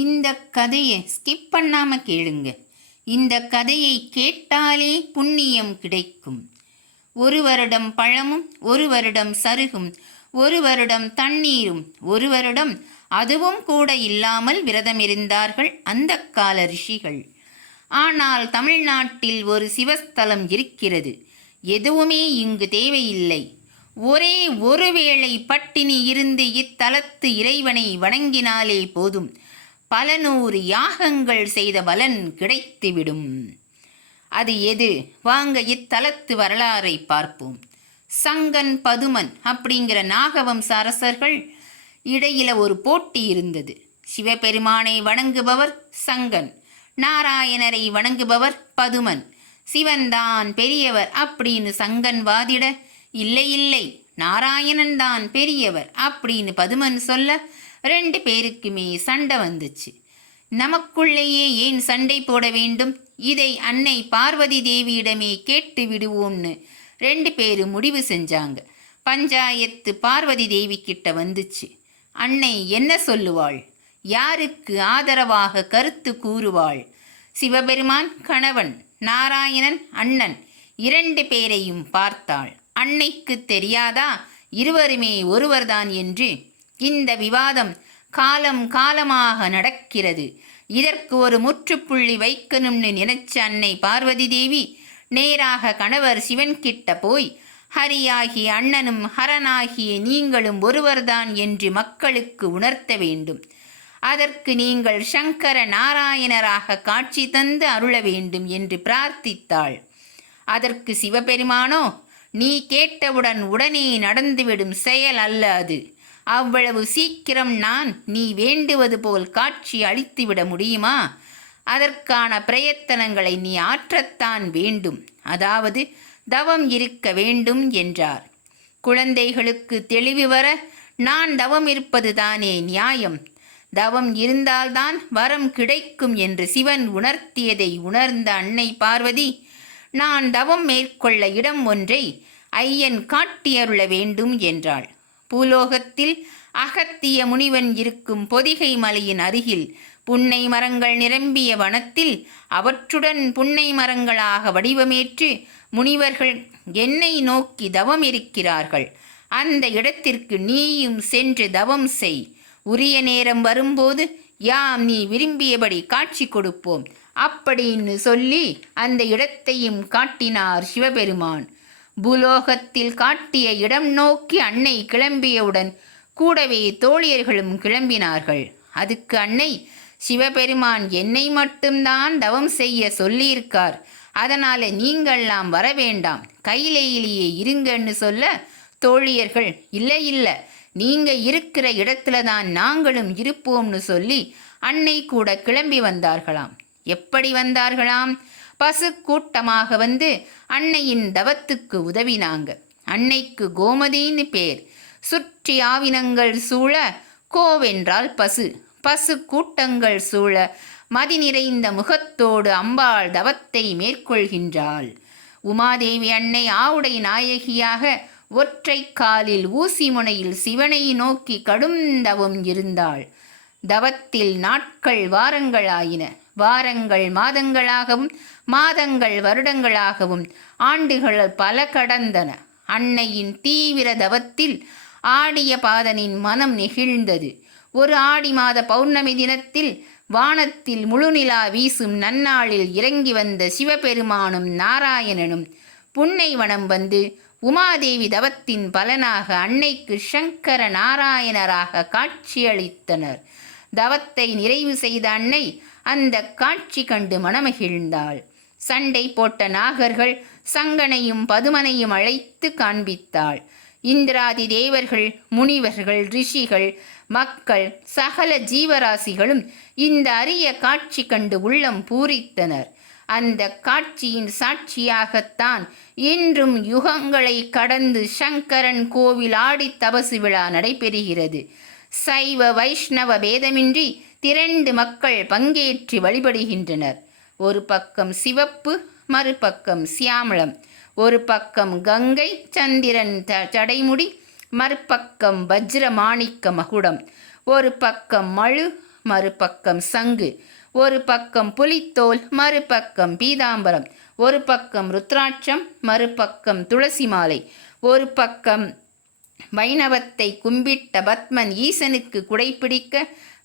இந்த கதையை ஸ்கிப் பண்ணாமல் கேளுங்க. இந்த கதையை கேட்டாலே புண்ணியம் கிடைக்கும். ஒரு வருடம் பழமும் ஒரு வருடம் சருகும் ஒரு வருடம் தண்ணீரும் ஒரு வருடம் அதுவும் கூட இல்லாமல் விரதமிருந்தார்கள் அந்த கால ரிஷிகள். ஆனால் தமிழ்நாட்டில் ஒரு சிவஸ்தலம் இருக்கிறது. எதுவுமே இங்கு தேவையில்லை. ஒரே ஒருவேளை பட்டினி இருந்து இத்தலத்து இறைவனை வணங்கினாலே போதும். பல நூறு யாகங்கள் செய்த பலன் கிடைத்துவிடும். அது எது? வாங்க இத்தலத்து வரலாறை பார்ப்போம். சங்கன் பதுமன் அப்படிங்கிற நாகவம்ச அரசர்கள் இடையில ஒரு போட்டி இருந்தது. சிவபெருமானை வணங்குபவர் சங்கன் நாராயணரை வணங்குபவர் பதுமன். சிவன்தான் பெரியவர் அப்படின்னு சங்கன் வாதிட இல்லை இல்லை நாராயணன் தான் பெரியவர் அப்படின்னு பதுமன் சொல்ல ரெண்டு பேருக்குமே சண்டை வந்துச்சு. நமக்குள்ளேயே ஏன் சண்டை போட வேண்டும்? இதை அன்னை பார்வதி தேவியிடமே கேட்டு விடுவோம்னு ரெண்டு பேரும் முடிவு செஞ்சாங்க. பஞ்சாயத்து பார்வதி தேவி கிட்ட வந்துச்சு. அன்னை என்ன சொல்லுவாள்? யாருக்கு ஆதரவாக கருத்து கூறுவாள்? சிவபெருமான் கணவன் நாராயணன் அண்ணன் இரண்டு பேரையும் பார்த்தாள். அன்னைக்கு தெரியாதா? இருவருமே ஒருவர்தான் என்று இந்த விவாதம் காலம் காலமாக நடக்கிறது. இதற்கு ஒரு முற்றுப்புள்ளி வைக்கணும்னு நினைச்ச அன்னை பார்வதி தேவி நேராக கணவர் சிவன் கிட்ட போய் ஹரியாகிய அண்ணனும் ஹரனாகிய நீங்களும் ஒருவர்தான் என்று மக்களுக்கு உணர்த்த வேண்டும். அதற்கு நீங்கள் சங்கர நாராயணராக காட்சி தந்து அருள வேண்டும் என்று பிரார்த்தித்தாள். அதற்கு சிவபெருமானோ நீ கேட்டவுடன் உடனே நடந்துவிடும் செயல் அல்ல அது. அவ்வளவு சீக்கிரம் நான் நீ வேண்டுவது போல் காட்சி அளித்துவிட முடியுமா? அதற்கான பிரயத்தனங்களை நீ ஆற்றத்தான் வேண்டும். அதாவது தவம் இருக்க வேண்டும் என்றார். குழந்தைகளுக்கு தெளிவு வர நான் தவம் இருப்பது தானே நியாயம். தவம் இருந்தால்தான் வரம் கிடைக்கும் என்று சிவன் உணர்த்தியதை உணர்ந்த அன்னை பார்வதி நான் தவம் மேற்கொள்ள இடம் ஒன்றை ஐயன் காட்டியருள வேண்டும் என்றாள். பூலோகத்தில் அகத்திய முனிவன் இருக்கும் பொதிகை மலையின் அருகில் புன்னை மரங்கள் நிரம்பிய வனத்தில் அவற்றுடன் புன்னை மரங்களாக வடிவமேற்று முனிவர்கள் என்னை நோக்கி தவம் இருக்கிறார்கள். அந்த இடத்திற்கு நீயும் சென்று தவம் செய். உரிய நேரம் வரும்போது யாம் நீ விரும்பியபடி காட்சி கொடுப்போம். அப்படின்னு சொல்லி அந்த இடத்தையும் காட்டினார் சிவபெருமான். பூலோகத்தில் காட்டிய இடம் நோக்கி அன்னை கிளம்பியவுடன் கூடவே தோழியர்களும் கிளம்பினார்கள். அதுக்கு அன்னை சிவபெருமான் என்னை மட்டும்தான் தவம் செய்ய சொல்லியிருக்கார். அதனால நீங்கள்லாம் வர வேண்டாம். கையிலேயே இருங்கன்னு சொல்ல தோழியர்கள் இல்லை இல்லை. நீங்க இருக்கிற இடத்துல தான் நாங்களும் இருப்போம்னு சொல்லி அன்னை கூட கிளம்பி வந்தார்களாம். எப்படி வந்தார்களாம்? பசு கூட்டமாக வந்து அன்னையின் தவத்துக்கு உதவினாங்க. அன்னைக்கு கோமதின்னு பேர். சுற்றி ஆவினங்கள் சூழ கோவென்றால் பசு. பசு கூட்டங்கள் சூழ மதி நிறைந்த முகத்தோடு அம்பாள் தவத்தை மேற்கொள்கின்றாள். உமாதேவி அன்னை ஆவுடை நாயகியாக ஒற்றை காலில் ஊசி முனையில் சிவனை நோக்கி கடும் தவம் இருந்தாள். தவத்தில் நாட்கள் வாரங்களாயின வாரங்கள் மாதங்களாகவும் மாதங்கள் வருடங்களாகவும் ஆண்டுகள் பல கடந்தன. அன்னையின் தீவிர தவத்தில் ஆடிய பாதனின் மனம் நெகிழ்ந்தது. ஒரு ஆடி மாத பௌர்ணமி தினத்தில் வானத்தில் முழுநிலா வீசும் நன்னாளில் இறங்கி வந்த சிவபெருமானும் நாராயணனும் புன்னைவனம் வந்து உமாதேவி தவத்தின் பலனாக அன்னைக்கு சங்கர நாராயணராக காட்சியளித்தனர். தவத்தை நிறைவு செய்த அன்னை அந்த காட்சி கண்டு மனமகிழ்ந்தாள். சண்டை போட்ட நாகர்கள் சங்கனையும் பதுமனையும் அழைத்து காண்பித்தாள். இந்திராதி தேவர்கள் முனிவர்கள் ரிஷிகள் மக்கள் சகல ஜீவராசிகளும் இந்த அரிய காட்சி கண்டு உள்ளம் பூரித்தனர். அந்த காட்சியின் சாட்சியாகத்தான் இன்றும் யுகங்களை கடந்து சங்கரன் கோவில் ஆடி தபசு விழா நடைபெறுகிறது. சைவ வைஷ்ணவ பேதமின்றி திரண்டு மக்கள் பங்கேற்றி வழிபடுகின்றனர். ஒரு பக்கம் சிவப்பு மறுபக்கம் சியாமளம். ஒரு பக்கம் கங்கை சந்திரன் த சடைமுடி மறுபக்கம் வஜ்ர மாணிக்க மகுடம். ஒரு பக்கம் மழு மறுபக்கம் சங்கு. ஒரு பக்கம் புலித்தோல் மறுபக்கம் பீதாம்பரம். ஒரு பக்கம் ருத்ராட்சம் மறுபக்கம் துளசி மாலை. ஒரு பக்கம் வைணவத்தை கும்பிட்ட பத்மன் ஈசனுக்கு குடைப்பிடிக்க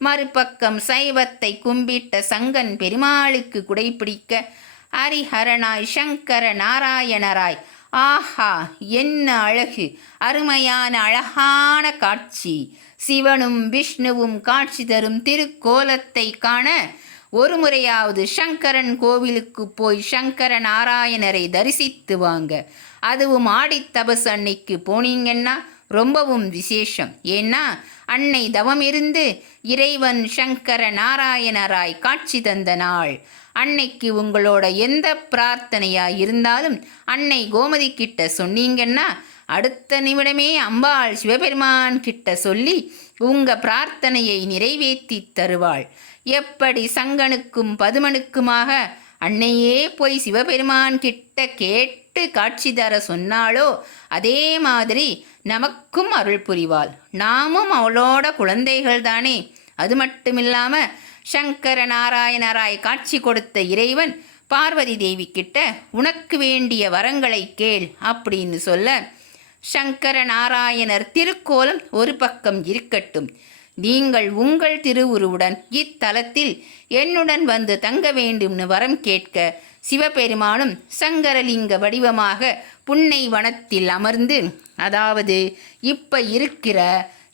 மறுபக்கம் சைவத்தை கும்பிட்ட சங்கன் பெருமாளுக்கு குடைப்பிடிக்க ஹரிஹரனாய் சங்கர நாராயணராய். ஆஹா என்ன அழகு! அருமையான அழகான காட்சி! சிவனும் விஷ்ணுவும் காட்சி தரும் திருக்கோலத்தை காண ஒரு முறையாவது சங்கரன் கோவிலுக்கு போய் சங்கர நாராயணரை தரிசித்து வாங்க. அதுவும் ஆடித்தபசு அன்னைக்கு போனீங்கன்னா ரொம்பவும் விசேஷம். ஏன்னா அன்னை தவம் இருந்து இறைவன் சங்கர நாராயணராய் காட்சி தந்த நாள். அன்னைக்கு உங்களோட எந்த பிரார்த்தனையா இருந்தாலும் அன்னை கோமதி கிட்ட சொன்னீங்கன்னா அடுத்த நிமிடமே அம்பாள் சிவபெருமான் கிட்ட சொல்லி உங்க பிரார்த்தனையை நிறைவேற்றி தருவாள். எப்படி சங்கனுக்கும் பதுமனுக்குமாக அன்னையே போய் சிவபெருமான் கிட்ட கேட்டு காட்சி தர சொன்னாளோ அதே மாதிரி நமக்கும் அருள் புரிவாள். நாமும் அவளோட குழந்தைகள் தானே. அது மட்டுமில்லாம சங்கர நாராயணராய் காட்சி கொடுத்த இறைவன் பார்வதி தேவி கிட்ட உனக்கு வேண்டிய வரங்களை கேள் அப்படின்னு சொல்ல சங்கர நாராயணர் திருக்கோலம் ஒரு பக்கம் இருக்கட்டும். நீங்கள் உங்கள் திருவுருவுடன் இத்தலத்தில் என்னுடன் வந்து தங்க வேண்டும்னு வரம் கேட்க சிவபெருமானும் சங்கரலிங்க வடிவமாக புன்னை வனத்தில் அமர்ந்து அதாவது இப்ப இருக்கிற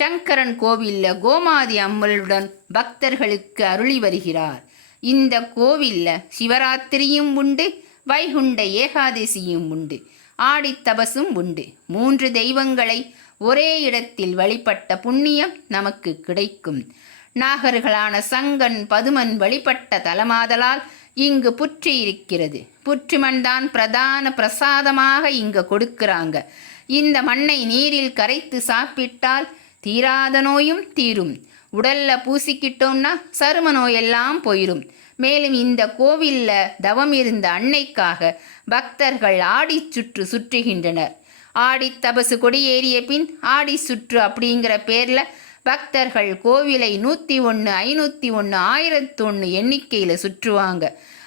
சங்கரன் கோவில்ல கோமாதி அம்மளுடன் பக்தர்களுக்கு அருளி வருகிறார். இந்த கோவில்ல சிவராத்திரியும் உண்டு வைகுண்ட ஏகாதசியும் உண்டு ஆடித்தபசும் உண்டு. மூன்று தெய்வங்களை ஒரே இடத்தில் வழிபட்ட புண்ணியம் நமக்கு கிடைக்கும். நாகர்களான சங்கன் பதுமன் வழிபட்ட தலமாதலால் இங்கு புற்றி இருக்கிறது புற்றுமண்தான் பிரதான பிரசாதமாக இங்கு கொடுக்கிறாங்க. இந்த மண்ணை நீரில் கரைத்து சாப்பிட்டால் தீராத நோயும் தீரும். உடல்ல பூசிக்கிட்டோம்னா சரும நோயெல்லாம் போயிடும் மேலும் இந்த கோவில்ல தவம் இருந்த அன்னைக்காக பக்தர்கள் ஆடி சுற்று சுற்றுகின்றனர். ஆடி தபசு கொடியேறிய பின் ஆடி சுற்று அப்படிங்கிற பேரில் பக்தர்கள் கோவிலை நூற்றி ஒன்று ஐநூற்றி ஒன்று ஆயிரத்து ஒன்று எண்ணிக்கையில் சுற்றுவாங்க.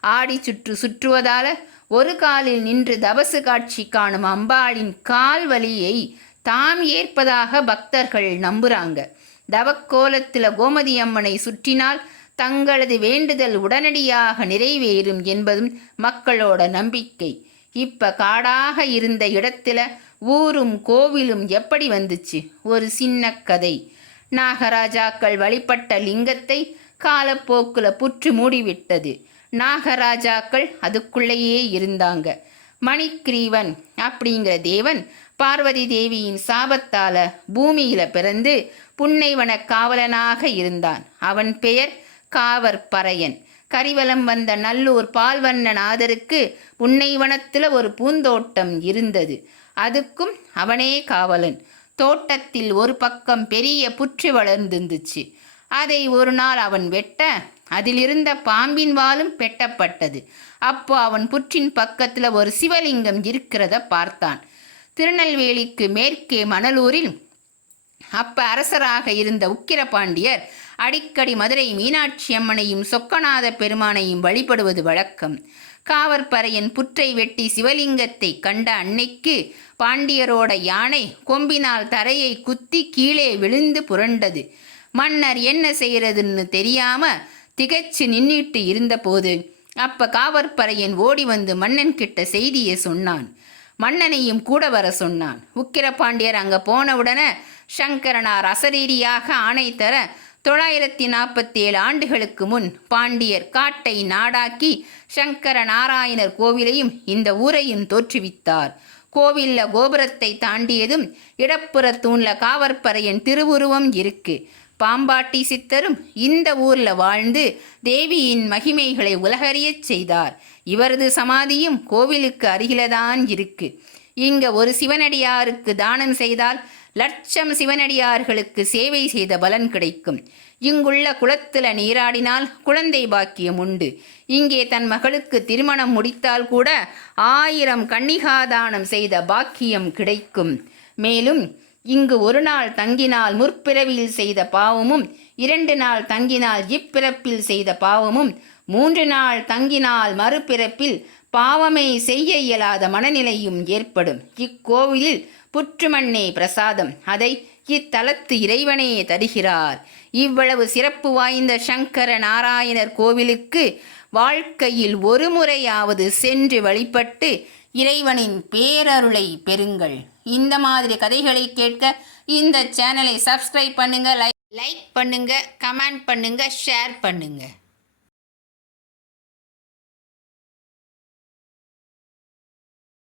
ஆடி சுற்று சுற்றுவதால் ஒரு காலில் நின்று தபசு காட்சி காணும் அம்பாளின் கால் வலியை தாம் ஏற்பதாக பக்தர்கள் நம்புகிறாங்க தவக்கோலத்தில் கோமதி அம்மனை சுற்றினால் தங்களது வேண்டுதல் உடனடியாக நிறைவேறும் என்பதும் மக்களோட நம்பிக்கை. இப்ப காடாக இருந்த இடத்துல ஊரும் கோவிலும் எப்படி வந்துச்சு? ஒரு சின்ன கதை. நாகராஜாக்கள் வழிபட்ட லிங்கத்தை காலப்போக்குல புற்று மூடிவிட்டது. நாகராஜாக்கள் அதுக்குள்ளேயே இருந்தாங்க. மணிக்ரீவன் அப்படிங்கிற தேவன் பார்வதி தேவியின் சாபத்தால பூமியில பிறந்து புன்னைவன காவலனாக இருந்தான். அவன் பெயர் காவற்பறையன். கரிவலம் வந்த நல்லூர் பால்வண்ணநாதருக்கு புன்னைவனத்தில் ஒரு பூந்தோட்டம் இருந்தது. அதுக்கும் அவனே காவலன். தோட்டத்தில் ஒரு பக்கம் பெரிய புற்று வளர்ந்திருந்துச்சு. அதை ஒரு நாள் அவன் வெட்ட அதிலிருந்த பாம்பின் வாலும் வெட்டப்பட்டது. அப்போ அவன் புற்றின் பக்கத்தில் ஒரு சிவலிங்கம் இருக்கிறத பார்த்தான். திருநெல்வேலிக்கு மேற்கே மணலூரில் அப்ப அரசராக இருந்த உக்கிரபாண்டியர் அடிக்கடி மதுரை மீனாட்சி அம்மனையும் சொக்கநாத பெருமானையும் வழிபடுவது வழக்கம். காவற்பறையின் புற்றை வெட்டி சிவலிங்கத்தை கண்ட அன்னைக்கு பாண்டியரோட யானை கொம்பினால் தரையை குத்தி கீழே விழுந்து புரண்டது. மன்னர் என்ன செய்யறதுன்னு தெரியாம திகச்சு நின்னிட்டு இருந்தபோது அப்ப காவற்பறையன் ஓடி வந்து மன்னன் கிட்ட செய்தியை சொன்னான். மன்னனையும் கூட வர சொன்னான். உக்கிரபாண்டியர் அங்க போனவுடனே சங்கரனார் அசரீரியாக ஆணை தர தொள்ளாயிரத்தி நாற்பத்தி ஏழு ஆண்டுகளுக்கு முன் பாண்டியர் காட்டை நாடாக்கி சங்கர நாராயணர் கோவிலையும் இந்த ஊரையும் தோற்றுவித்தார். கோவில்ல கோபுரத்தை தாண்டியதும் இடப்புற தூண்ல காவற்பறையின் திருவுருவம் இருக்கு. பாம்பாட்டி சித்தரும் இந்த ஊர்ல வாழ்ந்து தேவியின் மகிமைகளை உலகறியச் செய்தார். இவரது சமாதியும் கோவிலுக்கு அருகிலதான் இருக்கு. இங்க ஒரு சிவனடியாருக்கு தானம் செய்தால் லட்சம் சிவனடியார்களுக்கு சேவை செய்த பலன் கிடைக்கும். இங்குள்ள குளத்தில் நீராடினால் குழந்தை பாக்கியம் உண்டு. இங்கே தன் மகளுக்கு திருமணம் முடித்தால் கூட ஆயிரம் கன்னிகாதானம் செய்த பாக்கியம் கிடைக்கும். மேலும் இங்கு ஒரு நாள் தங்கினால் முற்பிறவியில் செய்த பாவமும் இரண்டு நாள் தங்கினால் இப்பிறப்பில் செய்த பாவமும் மூன்று நாள் தங்கினால் மறுபிறப்பில் பாவமே செய்ய இயலாத மனநிலையும் ஏற்படும். இக்கோவிலில் புற்றுமண்ணே பிரசாதம். அதை இத்தலத்து இறைவனே தருகிறார். இவ்வளவு சிறப்பு வாய்ந்த சங்கர நாராயணர் கோவிலுக்கு வாழ்க்கையில் ஒரு முறையாவது சென்று வழிபட்டு இறைவனின் பேரருளை பெறுங்கள். இந்த மாதிரி கதைகளை கேட்க இந்த சேனலை சப்ஸ்கிரைப் பண்ணுங்க லைக் லைக் பண்ணுங்க கமெண்ட் பண்ணுங்க ஷேர் பண்ணுங்க.